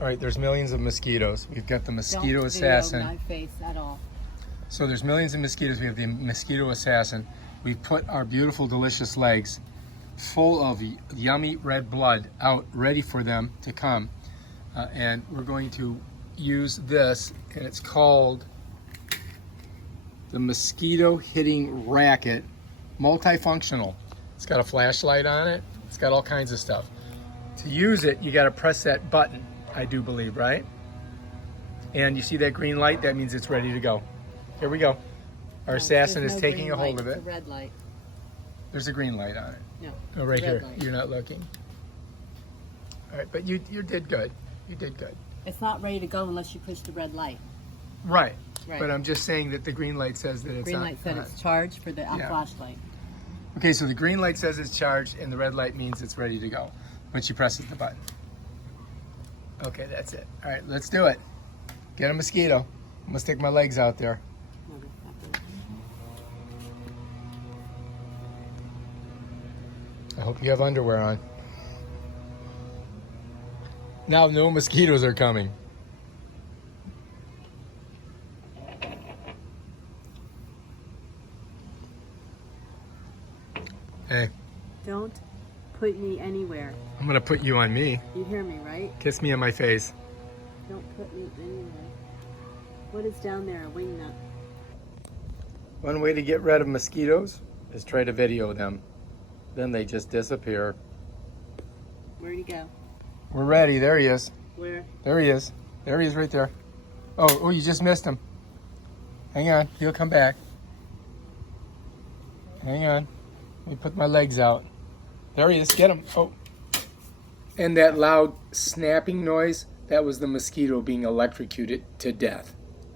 All right, there's millions of mosquitoes. We've got the mosquito assassin. Don't video my face at all. So there's millions of mosquitoes. We have the mosquito assassin. We've put our beautiful, delicious legs full of yummy red blood out, ready for them to come. And we're going to use this, and it's called the mosquito hitting racket, multifunctional. It's got a flashlight on it. It's got all kinds of stuff. To use it, you got to press that button, I do believe, right? And you see that green light? That means it's ready to go. Here we go. Our assassin is taking a hold of it. It's a red light. There's a green light on it. No. Oh, right here. Light. You're not looking. All right, but you did good. You did good. It's not ready to go unless you push the red light. Right. Right. But I'm just saying that the green light says that it's Green on. light said it's charged for the flashlight. Okay, so the green light says it's charged, and the red light means it's ready to go when she presses the button. Okay, that's it. All right, let's do it. Get a mosquito. I'm gonna stick my legs out there. I hope you have underwear on. Now no mosquitoes are coming. Hey. Don't put me anywhere. I'm gonna put you on me. You hear me, right? Kiss me on my face. Don't put me anywhere. What is down there? A wingnut. One way to get rid of mosquitoes is try to video them. Then they just disappear. Where'd he go? We're ready. There he is. Where? There he is. There he is right there. Oh, you just missed him. Hang on. He'll come back. Hang on. Let me put my legs out. There he is. Get him. Oh. And that loud snapping noise, that was the mosquito being electrocuted to death.